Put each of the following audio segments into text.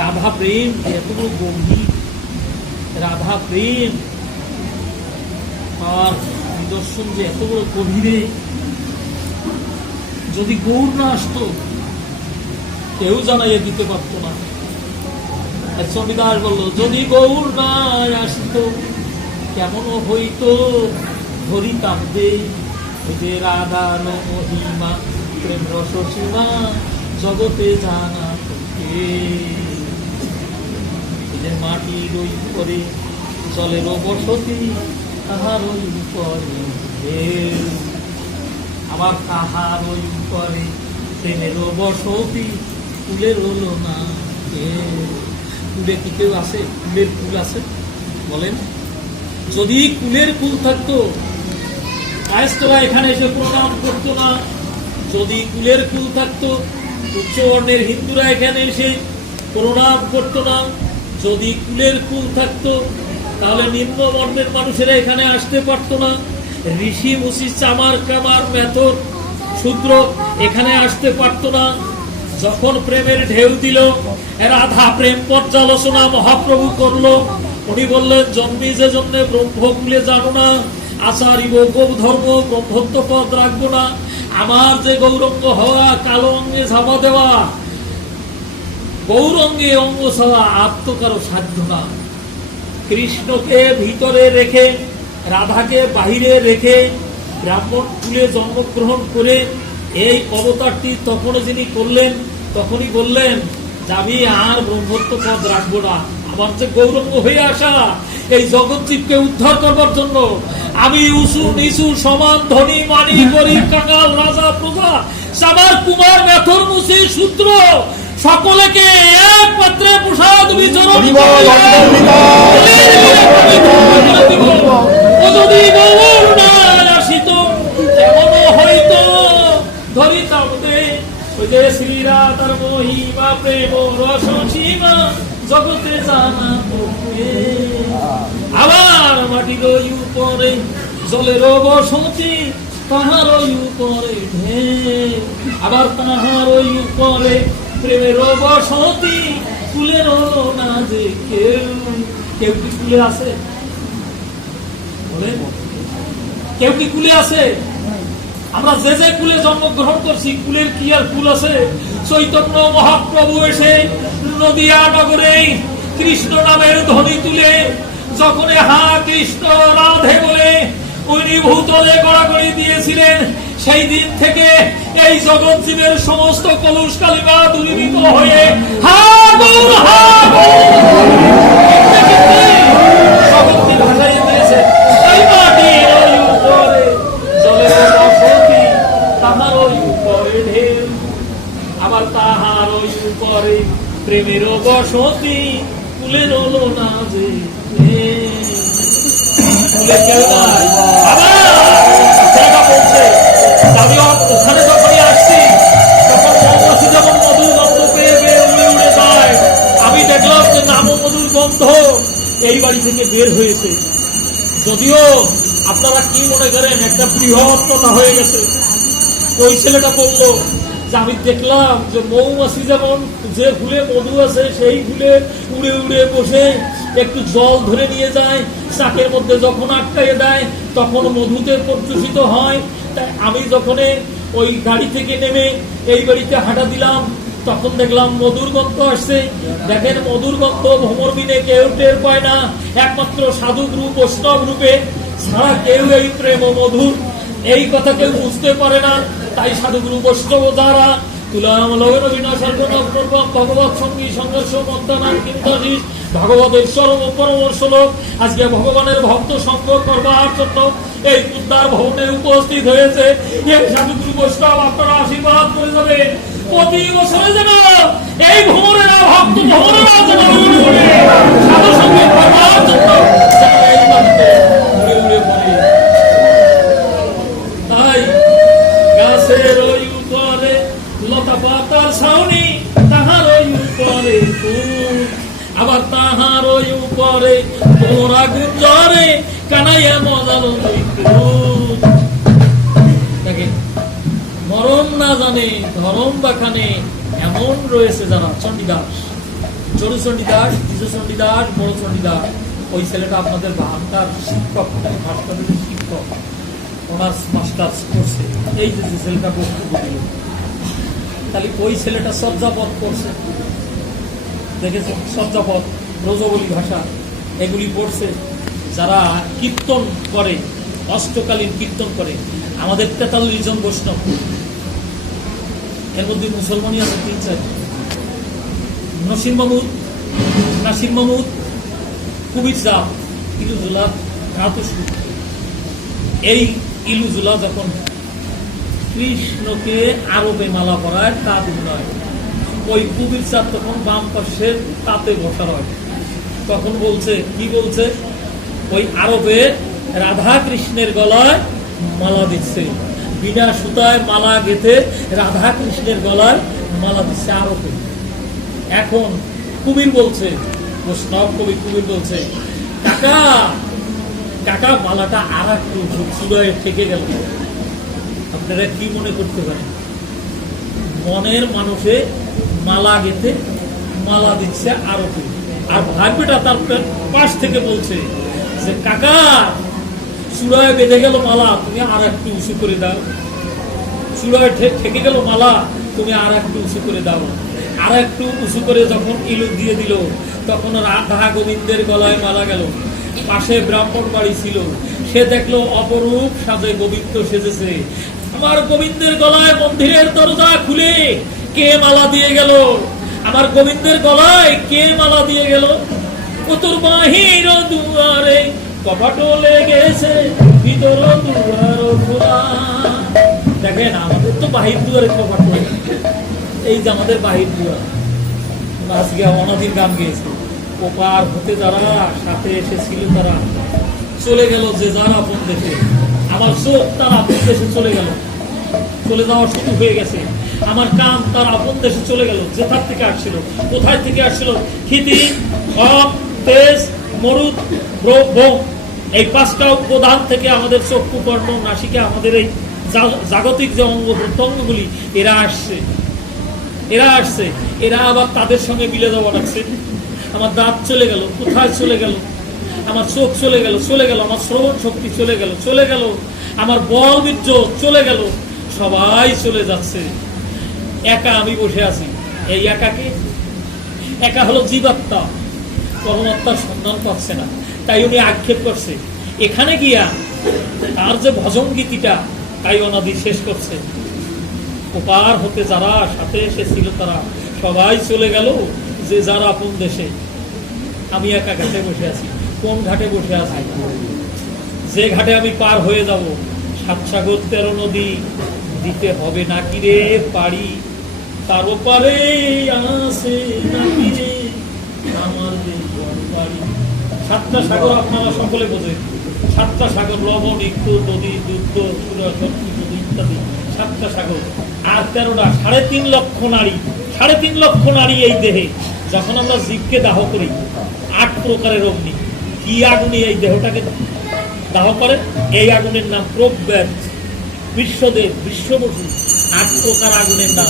রাধা প্রেম এত গভীর রাধা প্রেম আর নিদর্শন যে এত বড় গভীরে যদি গৌর না আসতো কেউ জানাইয়ে দিতে পারতো না চন্ডিদাস বলল যদি গৌর না আসিত কেমন হইতো ধরিতাম দে যে রাধা মহিমা প্রেম রস সীমা জগতে জানা তোকে মাটির ওই করে জলের বসতি তাহার ওই ঢেউ। আবার তাহার ওই উপরে প্রেমের বসতি, ফুলের হলো না কুলে কি কেউ আছে? কুলের কুল আছে? বলেন। যদি কুলের কুল থাকতো কায়স্তরা এখানে এসে প্রণাম করতো না। যদি কুলের কুল থাকতো, উচ্চবর্ণের হিন্দুরা এখানে এসে প্রণাম করতো না। যদি কুলের কুল থাকতো, তাহলে নিম্ন বর্ণের মানুষেরা এখানে আসতে পারতো না। ঋষি, মুসি, চামার, কামার, মেথর, শূদ্র এখানে আসতে পারতো না। যখন প্রেমের ঢেউ দিল, রাধা প্রেম পর্যালোচনা মহাপ্রভু করল। উনি বললেন, জন্মি যে জন্য ব্রহ্মকুলে জানো না, আচারিব ধর্ম ব্রহ্মত্ব পদ রাখব না। আমার যে গৌরঙ্গ হওয়া, কালো অঙ্গে ঝাপা দেওয়া গৌরঙ্গে অঙ্গ ছাড়া আত্মকারো সাধ্য না কৃষ্ণকে ভিতরে রেখে, রাধাকে বাহিরে রেখে, ব্রাহ্মণ কুলে জন্মগ্রহণ করে এই অবতারটি তখন যিনি করলেন, তখনই বললেন আমি আর ব্রহ্মত্ব পদ রাখব না। আমার যে গৌরঙ্গ হয়ে আসা, এই জগৎজীবকে উদ্ধার করবার জন্য আমি উঁচু নিচু সমান ধনী মানি গরিব কাঙাল রাজা প্রজা সাবার কুমার মেথর মুসি সূত্র সকলকে এক পাত্রে প্রসাদ বিচরণ যদি গৌর না আসিত ধরিতাম শ্রীরাধার মহিমা প্রেম রস সীমা জগতে জানা তোকে আবার মাটির ওই উপরে জলের বসতি তাহার ওই উপরে ঢেউ আবার তাহার ওই উপরে বসতি না যে কেউ কেউ কি কেউ কি কুলে আমরা যে যে কুলে জন্মগ্রহণ করছি কুলের কি আর কুল আছে? চৈতন্য মহাপ্রভু এসে নদিয়া নগরে কৃষ্ণ নামের ধ্বনি তুলে, যখন হা কৃষ্ণ রাধে বলে উনি ভূতলে গড়াগড়ি দিয়েছিলেন। সেই দিন থেকে এই জগৎ জীবের সমস্ত কলুষ কালিমা দূরীভূত হয়ে হা গৌর হা জগৎকে ভাসাইয়ে দিয়েছে। এই মাটির ওই উপরে জলের বসতি তাহার উপরে ঢেউ। আবার তাহার ওই উপরে প্রেমের বসতি কুলের হলো না যে। কুলে কেউ থেকে বের হয়েছে। যদিও আপনারা কি মনে করেন, একটা বৃহত্ততা হয়ে গেছে। ওই ছেলেটা বলল, যে আমি দেখলাম যে মৌমাছি যেমন যে ফুলে মধু আছে, সেই ফুলে উড়ে উড়ে বসে একটু জল ধরে নিয়ে যায়, চাকের মধ্যে যখন আটকাইয়ে দেয়, তখন মধুতে পর্যুষিত হয়। তাই আমি যখন ওই গাড়ি থেকে নেমে এই বাড়িতে হাঁটা দিলাম তখন দেখলাম মধুর গন্ধ আসছে। দেখেন, মধুর গন্ধ ভ্রমর বিনে কেউ টের পায় না। একমাত্র সাধু গ্রুপ বৈষ্ণব রূপে। ছাড়া কেউ এই প্রেম মধুর। এই কথা কেউ বুঝতে পারে না। তাই সাধুগুরু বৈষ্ণব দ্বারা আজকে ভগবানের ভক্ত এই উপস্থিত হয়েছে। সাধুগুরু বৈষ্ণব, আপনারা আশীর্বাদ করে যাবেন। প্রতি বছরে যেন এই ভ্রমণেরা ভক্ত ভ্রমণেরা যেন সাধু সঙ্গে করবার জন্য তাই গাছের ওই উপরে লতা পাতার ছাউনি, তাহার ওই উপরে আবার তাহার ওই উপরে তোরা গুঞ্জরে কানাইয়া মজালো না জানে, ধরম বাখানে এমন রয়েছে যারা চণ্ডীদাস। চরুচণ্ডী দাস দ্বিজচণ্ডী দাস বড়চণ্ডী দাস ওই ছেলেটা আপনাদের বাহানটার শিক্ষক ভাস্করের শিক্ষক। অনার্স মাস্টার্স করছে। এই যে ছেলেটা বক্তব্য দিল। তাহলে ওই ছেলেটা সজ্জাপথ করছে। দেখেছেন? সজ্জাপথ ব্রজবলী ভাষা, এগুলি পড়ছে। যারা কীর্তন করে, অষ্টকালীন কীর্তন করে। আমাদের তেতাল্লিশ জন বৈষ্ণব। এর মধ্যে মুসলমানই আছে, তিন, চার। নসির মামুদ নাসির মামুদ কুবির সাহ ইলুজুল্লাহ ঘাতসু এই ইলুজুল্লাহ যখন কৃষ্ণকে আরবে মালা পরায় তা নয় ওই কুবির চাঁদ তখন বাম পাশের তাতে বসা হয় তখন বলছে, কি বলছে? ওই আরবে রাধা কৃষ্ণের গলায় মালা দিচ্ছে। বিনা সুতায় মালা গেঁথে রাধা কৃষ্ণের গলায় মালা দিচ্ছে আরবে এখন কুমির বলছে, বৈষ্ণব কবি কুবির বলছে, কাকা কাকা, মালাটা আর একটু চুড়ায় থেকে গেল আপনারা কি মনে করতে পারেন? মনের মানুষে মালা গেঁথে মালা দিচ্ছে আরও আর ভাগ্যটা তার পাশ থেকে বলছে যে, কাকা চূড়ায় বেঁধে গেল মালা, তুমি আর একটু উঁচু করে দাও। চূড়ায় ঠেকে গেল মালা, তুমি আর একটু উঁচু করে দাও। আর একটু উঁচু করে যখন ইলু দিয়ে দিল, তখন রাধা গোবিন্দের গলায় মালা গেল। পাশে ব্রাহ্মণ বাড়ি ছিল। সে দেখল অপরূপ সাজে গোবিন্দ সেজেছে। আমার গোবিন্দের গলায় মন্দিরের দরজা খুলে কে মালা দিয়ে গেল? আমার গোবিন্দের গলায় কে মালা দিয়ে গেল? ও বাহির দুয়ারে কপাট লেগেছে ভিতর দুয়ার খোলা। দেখেন, আমাদের তো বাহির দুয়ারে কপাট। এই যে আমাদের বাহির দুয়ার আজকে অনাদিন গান গিয়েছি। ওপার হতে যারা, সাথে এসেছিল তারা। চলে গেল যে যার আপন দেশে। আমার চোখ তার আপন দেশে চলে গেল। চলে যাওয়া শুরু হয়ে গেছে। আমার কান তার আপন দেশে চলে গেল। যেথার থেকে আসছিল, কোথায় থেকে আসছিল? খিতি হক তেজ মরুদ এই পাঁচটা প্রধান থেকে আমাদের চক্ষু কর্ণ নাসিকা, আমাদের এই জাগতিক যে অঙ্গ প্রত্যঙ্গগুলি, এরা আসছে। এরা আসছে। এরা আবার তাদের সঙ্গে মিলে যাওয়া রাখছে আমার দাঁত চলে গেল। কোথায় চলে গেল? আমার চোখ চলে গেল। চলে গেল। আমার শ্রবণ শক্তি চলে গেল। চলে গেল। আমার বল বীর্য চলে গেল। সবাই চলে যাচ্ছে। একা আমি বসে আছি। এই একাকে? একা হলো জীবাত্মা। পরমাত্মার সন্ধান পাচ্ছে না। তাই উনি আক্ষেপ করছে। এখানে গিয়া তার যে ভজন গীতিটা তাই অনাদি শেষ করছে। ওপার হতে যারা সাথে এসেছিল তারা সবাই চলে গেল, যে যার আপন দেশে। আমি একা ঘাটে বসে আছি। কোন ঘাটে বসে আছি? যে ঘাটে আমি পার হয়ে যাব সাত সাগর তেরো নদী দিতে হবে নাকি রে পারি? তার ওপারে আসে নাকি রে সাতটা সাগর আপনারা সকলে বোঝেন। সাতটা সাগর, লবণ ইক্ষু নদী দুধ সুরা ইত্যাদি, সাতটা সাগর। আর তেরোটা, সাড়ে তিন লক্ষ নারী, সাড়ে তিন লক্ষ নারী এই দেহে, যখন আমরা জীবকে দাহ করি, আট প্রকারের অগ্নি। কি আগুনে এই দেহটাকে দাহ করে? এই আগুনের নাম প্রব্যাত বিশ্বদেব বিশ্ববসু আট প্রকার আগুনের নাম।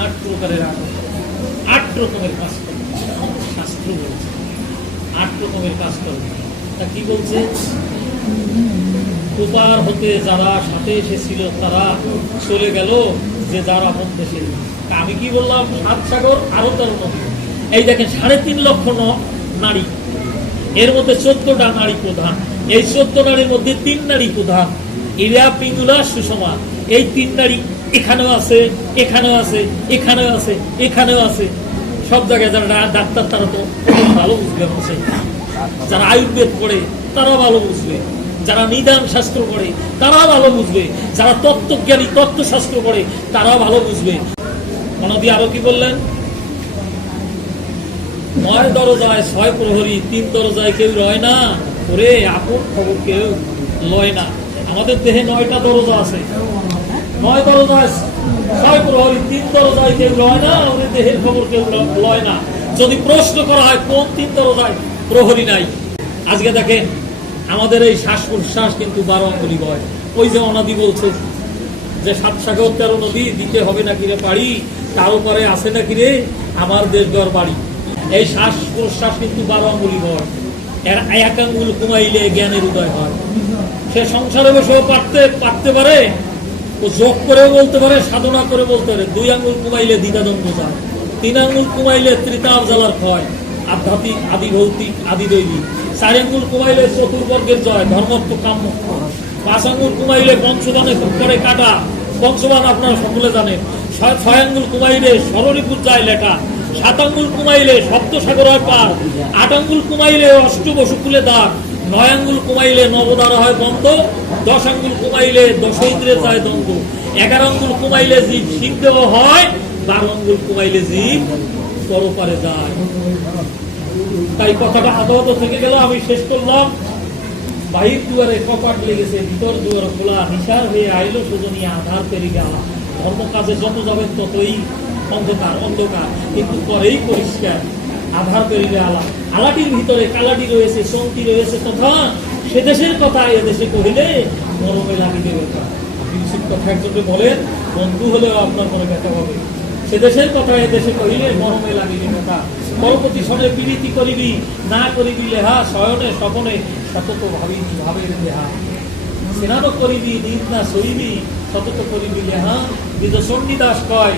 আট প্রকারের আট রকমের কাজ করে শাস্ত্র বলছে। আট রকমের কাজ করে তা কি বলছে? উপার হতে যারা সাথে এসেছিল, তারা চলে গেল যে যার তা আমি কি বললাম? সাত সাগর, আরও তেরো এই দেখেন, সাড়ে তিন লক্ষ নারী। এর মধ্যে চোদ্দটা নারী প্রধান। এই চোদ্দ নারীর মধ্যে তিন নারী প্রধান। ইরিয়া পিঙ্গুলা সুষমা। এই তিন নারী এখানেও আছে এখানেও আছে এখানেও আছে এখানেও আছে। সব জায়গায় যারা ডাক্তার, তারা তো ভালো বুঝবে যারা আয়ুর্বেদ পড়ে তারা ভালো বুঝবে। যারা নিদান শাস্ত্র করে তারা ভালো বুঝবে। যারা তত্ত্বজ্ঞানী তত্ত্বশাস্ত্র করে তারা ভালো বুঝবে। মনাদি আরও কি বললেন? নয় দরজায় ছয় প্রহরী, তিন দরজায় কেউ রয় না। ওরে, আপন খবর কেউ লয় না। আমাদের দেহে নয়টা দরজা আছে। নয় দরজায় ছয় প্রহরী, তিন দরজায় কেউ রয় না ওদের দেহের খবর কেউ লয় না। যদি প্রশ্ন করা হয়, কোন তিন দরজায় প্রহরী নাই? আজকে দেখেন আমাদের এই শ্বাস প্রশ্বাস কিন্তু বারো আঙ্গুলি বয়। ওই যে অনাদি বলছে যে, সাত সাগর তেরো নদী, দিতে হবে নাকি রে পাড়ি তার উপরে আছে নাকি রে আমার দেশ দেশগর বাড়ি? এই শ্বাস প্রশ্বাস কিন্তু বারো আঙ্গুলি বয়। এর এক আঙ্গুল কুমাইলে জ্ঞানের উদয় হয়। সে সংসারে বসেও পারতে পারতে পারে, ও যোগ করেও বলতে পারে, সাধনা করে বলতে পারে। দুই আঙ্গুল কুমাইলে দ্বিধাদ্বন্দ্ব যায়। তিন আঙ্গুল কুমাইলে ত্রিতাপ জ্বালার ক্ষয় আধ্যাত্মিক আদি ভৌতিক আদি দৈবিক চার আঙ্গুল কুমাইলে চতুর্বর্গের জয়, ধর্মত্ব, কাম্য। পাঁচ আঙ্গুল কুমাইলে বংশবানে করে কাটা। বংশবান আপনারা সকলে জানেন। ছয় আঙ্গুল কুমাইলে সরণীপুর যায় লেটা। সাত আঙ্গুল কুমাইলে হয় পার। আট আঙ্গুল কুমাইলে অষ্ট বসুকুলে দাগ নয় আঙ্গুল কুমাইলে নবদার হয় বন্ধ। দশ আঙ্গুল কুমাইলে দশ ইন্দ্রে যায় দ্বন্দ্ব। এগারো আঙ্গুল কুমাইলে জীব সিদ্ধ হয়। বারো আঙ্গুল কুমাইলে জীব পরপারে যায়। তাই কথাটা আদত থেকে গেল, আমি শেষ করলাম। বাহির দুয়ারে কপাট লেগেছে, ভিতর দুয়ার খোলা নিশার হয়ে আইলো সুজনী আধার পেরি গেলা ধর্ম কাজে যত যাবে ততই অন্ধকার অন্ধকার। কিন্তু পরেই পরিষ্কার, আধার পেরিলে আলা। আলাটির ভিতরে কালাটি রয়েছে, চমকি রয়েছে, তথা সে দেশের কথা এদেশে কহিলে মরমে লাগিবে ব্যথা কথা একজনকে বলেন, বন্ধু হলেও আপনার মনে ব্যথা হবে। সে দেশের কথা এ দেশে কহিলে মরমে লাগিবে কথা। পরবর্তী সনে পীড়িতি করিবি, না করিবি লেহা, শয়নে স্বপনে সতত ভাবি, ভাবের দেহা। স্নান করিবি, নিদ না সইবি, সতত করিবি লেহা। নিজ চণ্ডীদাস কয়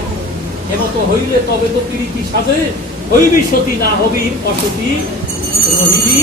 হেমত হইলে তবে তো পীড়িতি সাজে। হইবি সতী, না হবি অসতী, রহিবি